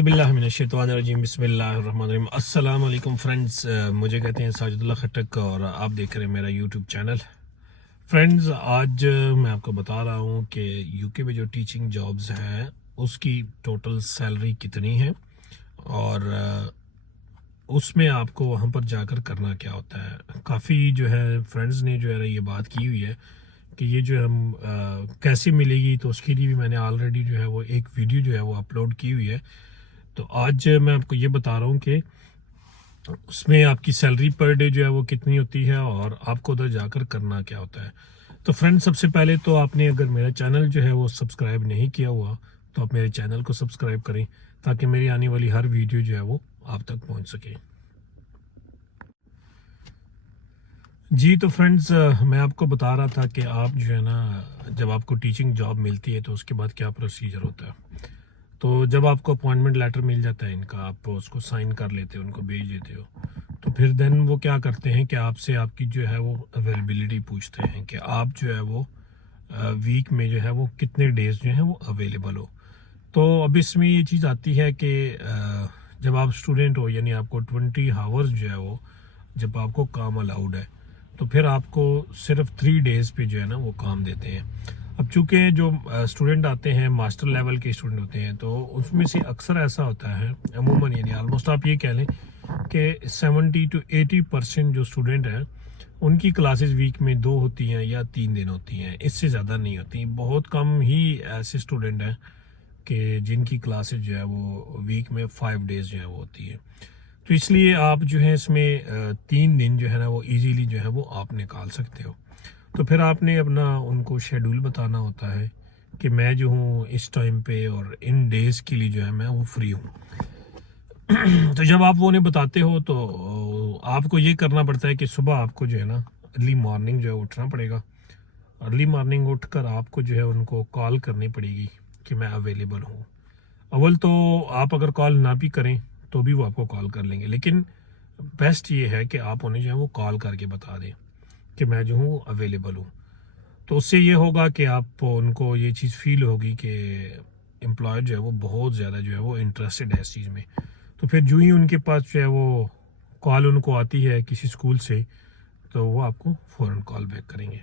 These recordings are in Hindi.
औज़ुबिल्लाहिमिनश्शैतानिर्रजीम बिस्मिल्लाहिर्रहमानिर्रहीम। अस्सलाम वालेकुम फ्रेंड्स, मुझे कहते हैं साजिदुल्लाह खट्टक और आप देख रहे हैं मेरा यूट्यूब चैनल। फ्रेंड्स, आज मैं आपको बता रहा हूँ कि यूके में जो टीचिंग जॉब्स हैं उसकी टोटल सैलरी कितनी है और उसमें आपको वहाँ पर जाकर करना क्या होता है। काफ़ी जो है फ्रेंड्स ने जो है ये बात की हुई है कि ये जो हम कैसे मिलेगी, तो उसके लिए भी मैंने ऑलरेडी जो है वो एक वीडियो जो है वो अपलोड की हुई है। तो आज मैं आपको ये बता रहा हूँ कि उसमें आपकी सैलरी पर डे जो है वो कितनी होती है और आपको उधर जाकर करना क्या होता है। तो फ्रेंड्स, सबसे पहले तो आपने अगर मेरा चैनल जो है वो सब्सक्राइब नहीं किया हुआ तो आप मेरे चैनल को सब्सक्राइब करें ताकि मेरी आने वाली हर वीडियो जो है वो आप तक पहुंच सके। जी तो फ्रेंड्स, मैं आपको बता रहा था कि आप जो है ना, जब आपको टीचिंग जॉब मिलती है तो उसके बाद क्या प्रोसीजर होता है। तो जब आपको अपॉइंटमेंट लेटर मिल जाता है इनका, आप उसको साइन कर लेते हो, उनको भेज देते हो, तो फिर देन वो क्या करते हैं कि आपसे आपकी जो है वो अवेलेबिलिटी पूछते हैं कि आप जो है वो वीक में जो है वो कितने डेज जो है वो अवेलेबल हो। तो अब इसमें ये चीज़ आती है कि जब आप स्टूडेंट हो, यानी आपको 20 आवर्स जो है वो जब आपको काम अलाउड है, तो फिर आपको सिर्फ 3 डेज पे जो है ना वो काम देते हैं। अब चूंकि जो स्टूडेंट आते हैं मास्टर लेवल के स्टूडेंट होते हैं, तो उसमें से अक्सर ऐसा होता है, अमूमन यानी ऑलमोस्ट आप ये कह लें कि 70 to 80% जो स्टूडेंट हैं उनकी क्लासेस वीक में 2 होती हैं या 3 दिन होती हैं, इससे ज़्यादा नहीं होती। बहुत कम ही ऐसे स्टूडेंट हैं कि जिनकी क्लासेस जो है वो वीक में 5 डेज जो है वो होती है। तो इसलिए आप जो है इसमें 3 दिन जो है ना वो इजीली जो है वो आप निकाल सकते हो। तो फिर आपने अपना उनको शेड्यूल बताना होता है कि मैं जो हूँ इस टाइम पे और इन डेज के लिए जो है मैं वो फ्री हूँ। तो जब आप वो उन्हें बताते हो तो आपको ये करना पड़ता है कि सुबह आपको जो है ना अर्ली मॉर्निंग जो है उठना पड़ेगा। अर्ली मॉर्निंग उठकर आपको जो है उनको कॉल करनी पड़ेगी कि मैं अवेलेबल हूँ। अव्वल तो आप अगर कॉल ना भी करें तो भी वो आपको कॉल कर लेंगे, लेकिन बेस्ट ये है कि आप उन्हें जो है वो कॉल करके बता दें कि मैं जो हूँ अवेलेबल हूँ। तो उससे ये होगा कि आप उनको ये चीज़ फील होगी कि एम्प्लॉयर जो है वो बहुत ज़्यादा जो है वो इंटरेस्टेड है इस चीज़ में। तो फिर जो ही उनके पास जो है वो कॉल उनको आती है किसी स्कूल से, तो वो आपको फ़ौरन कॉल बैक करेंगे।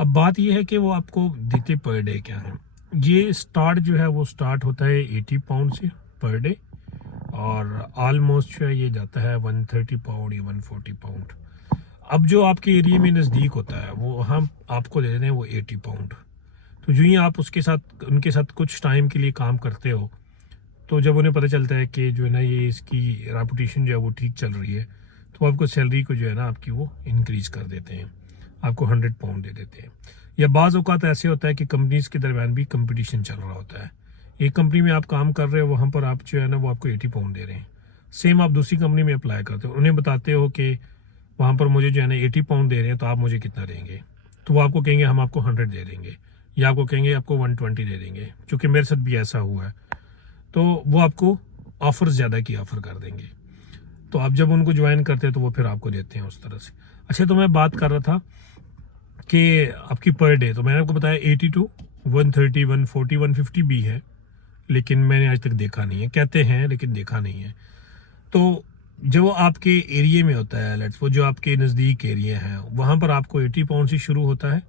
अब बात ये है कि वो आपको देते पर डे क्या है। ये स्टार्ट जो है वो स्टार्ट होता है 80 पाउंड से पर डे, और ऑलमोस्ट जो है ये जाता है 130 पाउंड या 140 पाउंड। अब जो आपके एरिया में नज़दीक होता है वो हम आपको दे देते हैं वो 80 पाउंड। तो जो ही आप उसके साथ उनके साथ कुछ टाइम के लिए काम करते हो, तो जब उन्हें पता चलता है कि जो है ना ये इसकी रेपुटेशन जो है वो ठीक चल रही है, तो आपको सैलरी को जो है ना आपकी वो इंक्रीज कर देते हैं, आपको 100 पाउंड दे देते हैं। या बाज़ औक़ात ऐसे होता है कि कंपनीज के दरमियान भी कंपटीशन चल रहा होता है। एक कंपनी में आप काम कर रहे हो, वहाँ पर आप जो है ना वो आपको 80 पाउंड दे रहे हैं। सेम आप दूसरी कंपनी में अप्लाई करते हो, उन्हें बताते हो कि वहाँ पर मुझे जो है ना 80 पाउंड दे रहे हैं, तो आप मुझे कितना देंगे। तो वो आपको कहेंगे हम आपको 100 दे देंगे, या आपको कहेंगे आपको 120 दे देंगे। क्योंकि मेरे साथ भी ऐसा हुआ है, तो वो आपको ऑफर ज़्यादा की ऑफर कर देंगे। तो आप जब उनको ज्वाइन करते हैं तो वो फिर आपको देते हैं उस तरह से। अच्छा, तो मैं बात कर रहा था कि आपकी पर डे, तो मैंने आपको बताया 80 to 130 140 150 भी है, लेकिन मैंने आज तक देखा नहीं है। कहते हैं लेकिन देखा नहीं है। तो जो आपके एरिया में होता है, लेट्स वो जो आपके नज़दीक एरिया है, वहाँ पर आपको 80 पाउंड से शुरू होता है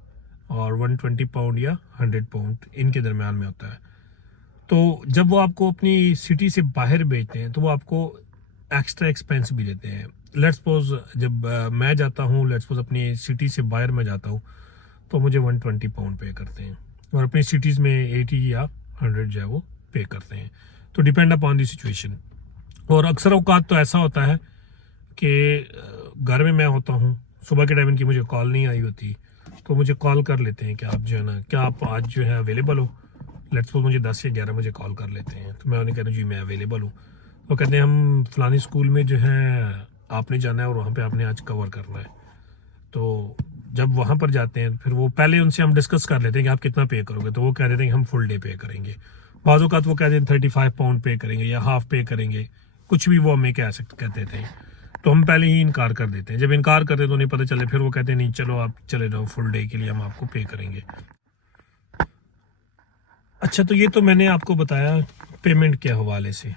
और 120 पाउंड या 100 पाउंड इनके दरमियान में होता है। तो जब वो आपको अपनी सिटी से बाहर भेजते हैं तो वो आपको एक्स्ट्रा एक्सपेंस भी देते हैं। लेट्स सपोज जब मैं जाता हूँ, लेट्स सपोज अपनी सिटी से बाहर मैं जाता हूँ, तो मुझे 120 पाउंड पे करते हैं, और अपनी सिटीज़ में 80 या 100 जो है वो पे करते हैं। तो डिपेंड अपॉन दी सिचुएशन। और अक्सर औकात तो ऐसा होता है कि घर में मैं होता हूँ, सुबह के टाइम इनकी मुझे कॉल नहीं आई होती, तो मुझे कॉल कर लेते हैं कि आप जो है ना, क्या आप आज जो है अवेलेबल हो। लेट्स सपोज मुझे 10 या 11 मुझे कॉल कर लेते हैं, तो मैं उन्हें कह रहा हूँ जी मैं अवेलेबल हूँ। वो कहते हैं हम फलानी स्कूल में जो है आपने जाना है और वहाँ पे आपने आज कवर करना है। तो जब वहाँ पर जाते हैं फिर वो पहले उनसे हम डिस्कस कर लेते हैं कि आप कितना पे करोगे, तो वो कह देते हैं कि हम फुल डे पे करेंगे। बाज़ औक़ात वो कहते हैं 35 पाउंड पे करेंगे या हाफ पे करेंगे, कुछ भी वो हमें कहते थे। तो हम पहले ही इनकार कर देते हैं। जब इनकार करते हैं तो उन्हें पता चले, फिर वो कहते हैं नहीं चलो आप चले जाओ, फुल डे के लिए हम आपको पे करेंगे। अच्छा, तो ये तो मैंने आपको बताया पेमेंट के हवाले से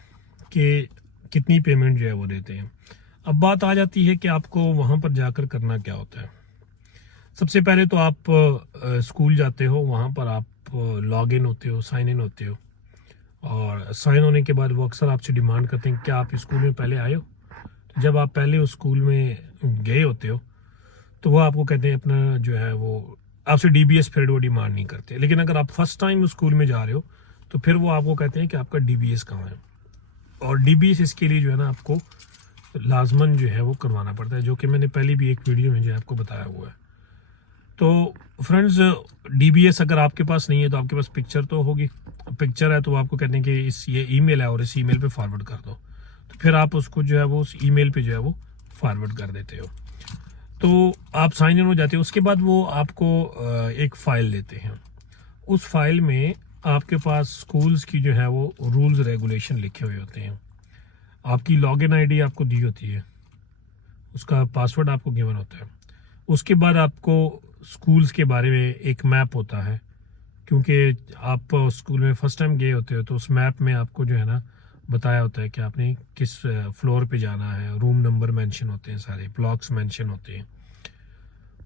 कि कितनी पेमेंट जो है वो देते हैं। अब बात आ जाती है कि आपको वहाँ पर जाकर करना क्या होता है। सबसे पहले तो आप स्कूल जाते हो, वहाँ पर आप लॉग इन होते हो, साइन इन होते हो, और साइन होने के बाद वो अक्सर आपसे डिमांड करते हैं क्या आप स्कूल में पहले आए हो। तो जब आप पहले उस स्कूल में गए होते हो तो वो आपको कहते हैं अपना जो है वो आपसे डीबीएस फिर वो डिमांड नहीं करते। लेकिन अगर आप फर्स्ट टाइम उस स्कूल में जा रहे हो तो फिर वो आपको कहते हैं कि आपका डीबीएस कहाँ है, और डीबीएस इसके लिए जो है ना आपको लाजमन जो है वो करवाना पड़ता है, जो कि मैंने पहले भी एक वीडियो में जो है आपको बताया हुआ है। तो फ्रेंड्स, डीबीएस अगर आपके पास नहीं है तो आपके पास पिक्चर तो होगी, पिक्चर है तो आपको कहते हैं कि इस ये ईमेल है और इस ईमेल पे फॉरवर्ड कर दो, तो फिर आप उसको जो है वो उस ईमेल पे जो है वो फॉरवर्ड कर देते हो। तो आप साइन इन हो जाते हो। उसके बाद वो आपको एक फ़ाइल देते हैं। उस फाइल में आपके पास स्कूल्स की जो है वो रूल्स रेगुलेशन लिखे हुए होते हैं। आपकी लॉगिन आईडी आपको दी होती है, उसका पासवर्ड आपको गिवन होता है। उसके बाद आपको स्कूल्स के बारे में एक मैप होता है, क्योंकि आप स्कूल में फर्स्ट टाइम गए होते हो तो उस मैप में आपको जो है ना बताया होता है कि आपने किस फ्लोर पे जाना है, रूम नंबर मेंशन होते हैं, सारे ब्लॉक्स मेंशन होते हैं।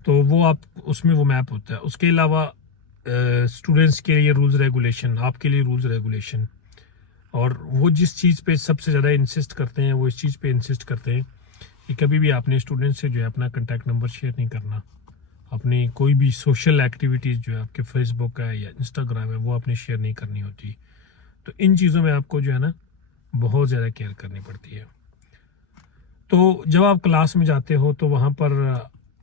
तो वो आप उसमें वो मैप होता है। उसके अलावा स्टूडेंट्स के लिए रूल्स रेगुलेशन, आपके लिए रूल्स रेगुलेशन, और वो जिस चीज़ पे सबसे ज़्यादा इंसिस्ट करते हैं वो इस चीज़ पे इंसिस्ट करते हैं कि कभी भी आपने स्टूडेंट से जो है अपना कॉन्टैक्ट नंबर शेयर नहीं करना, अपनी कोई भी सोशल एक्टिविटीज़ जो है आपके फेसबुक है या इंस्टाग्राम है वो आपने शेयर नहीं करनी होती। तो इन चीज़ों में आपको जो है ना बहुत ज़्यादा केयर करनी पड़ती है। तो जब आप क्लास में जाते हो तो वहाँ पर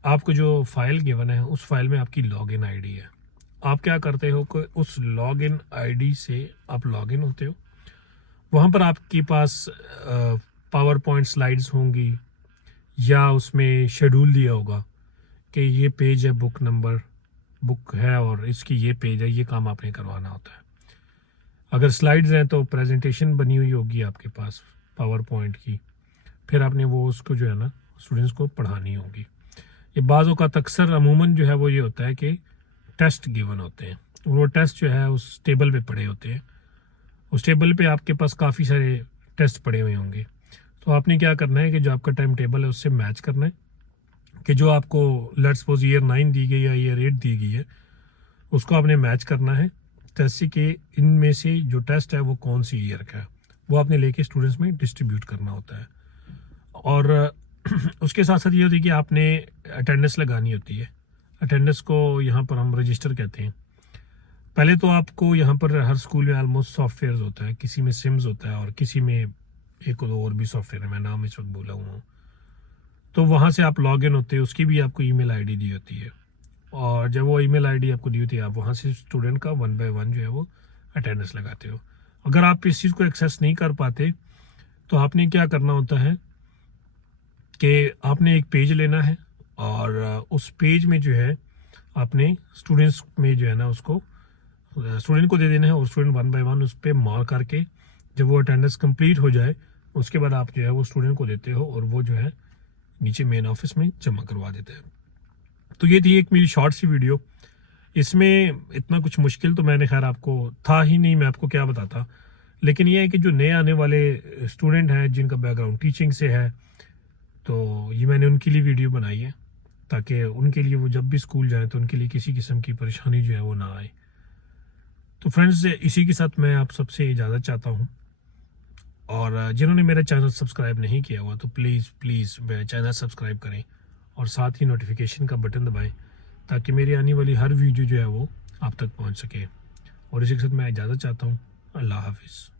आपको जो फाइल गिवन है उस फाइल में आपकी लॉगिन आईडी है। आप क्या करते हो कि उस लॉगिन आईडी से आप लॉगिन होते हो। वहाँ पर आपके पास पावर पॉइंट स्लाइड्स होंगी या उसमें शेड्यूल दिया होगा कि ये पेज है, बुक नंबर बुक है और इसकी ये पेज है, ये काम आपने करवाना होता है। अगर स्लाइड्स हैं तो प्रेजेंटेशन बनी हुई होगी आपके पास पावर पॉइंट की, फिर आपने वो उसको जो है ना स्टूडेंट्स को पढ़ानी होगी। ये बाज़ों का अक्सर अमूमन जो है वो ये होता है कि टेस्ट गिवन होते हैं, और वो टेस्ट जो है उस टेबल पे पड़े होते हैं। उस टेबल पे आपके पास काफ़ी सारे टेस्ट पड़े हुए होंगे। तो आपने क्या करना है कि जो आपका टाइम टेबल है उससे मैच करना है कि जो आपको लेट्स सपोज ईयर 9 दी गई या ईयर 8 दी गई है उसको आपने मैच करना है। जैसे कि इनमें से जो टेस्ट है वो कौन सी ईयर का है वो आपने लेके स्टूडेंट्स में डिस्ट्रीब्यूट करना होता है। और उसके साथ साथ ये होती है कि आपने अटेंडेंस लगानी होती है। अटेंडेंस को यहाँ पर हम रजिस्टर कहते हैं। पहले तो आपको यहाँ पर हर स्कूल में ऑलमोस्ट सॉफ्टवेयर होता है, किसी में सिम्स होता है और किसी में एक और भी सॉफ्टवेयर है, मैं नाम इस वक्त भूला हूँ। तो वहाँ से आप लॉग इन होते हैं, उसकी भी आपको ईमेल आईडी दी होती है, और जब वो ईमेल आईडी आपको दी होती है आप वहाँ से स्टूडेंट का 1 बाय 1 जो है वो अटेंडेंस लगाते हो। अगर आप इस चीज़ को एक्सेस नहीं कर पाते तो आपने क्या करना होता है कि आपने एक पेज लेना है और उस पेज में जो है आपने स्टूडेंट्स में जो है ना उसको स्टूडेंट को दे देना है, और स्टूडेंट 1 बाय 1 उस पर मार्क करके जब वो अटेंडेंस कंप्लीट हो जाए उसके बाद आप जो है वो स्टूडेंट को देते हो और वो जो है नीचे मेन ऑफिस में जमा करवा देते हैं। तो ये थी एक मेरी शॉर्ट सी वीडियो। इसमें इतना कुछ मुश्किल तो मैंने खैर आपको था ही नहीं, मैं आपको क्या बताता। लेकिन ये है कि जो नए आने वाले स्टूडेंट हैं जिनका बैकग्राउंड टीचिंग से है, तो ये मैंने उनके लिए वीडियो बनाई है ताकि उनके लिए वो जब भी स्कूल जाएं तो उनके लिए किसी किस्म की परेशानी जो है वो ना आए। तो फ्रेंड्स, इसी के साथ मैं आप सबसे इजाज़त चाहता हूँ, और जिन्होंने मेरा चैनल सब्सक्राइब नहीं किया हुआ तो प्लीज़ मेरा चैनल सब्सक्राइब करें और साथ ही नोटिफिकेशन का बटन दबाएं ताकि मेरी आने वाली हर वीडियो जो है वो आप तक पहुँच सके। और इसी के साथ मैं इजाज़त चाहता हूँ। अल्लाह हाफिज़।